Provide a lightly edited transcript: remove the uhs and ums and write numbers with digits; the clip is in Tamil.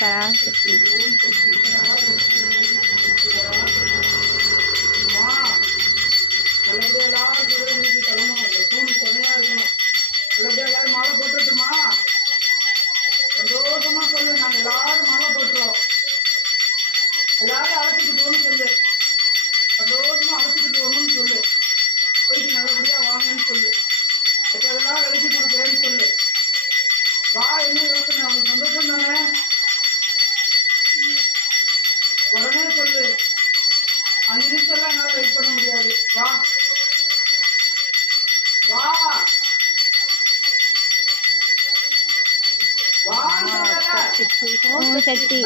பராசக்தி. நல்லபடியா எல்லாரும் வீட்டுக்கு கிளம்பணும். இந்த தூண் துணையா இருக்கணும். நல்லபடியா எல்லாரும் மாலை போட்டுட்டுமா சந்தோஷமா சொல்லு. நாங்க எல்லாரும் மாலை போட்டுறோம். எல்லாரும் அழைச்சிட்டு போகணும்னு சொல்லு. சந்தோஷமா அழைச்சிட்டு போகணும்னு சொல்லு. போயிட்டு நல்லபடியா வாங்கன்னு சொல்லு. இதெல்லாம் எழுதி கொடுக்குறேன்னு சொல்லு. வா, என்ன யோசனை? அவனுக்கு சந்தோஷம் தானே? உடனே சொல்லு. 5 நிமிஷம் எல்லாம் என்னால வெயிட் பண்ண முடியாது. வா வா வா. ஓம் சக்தி.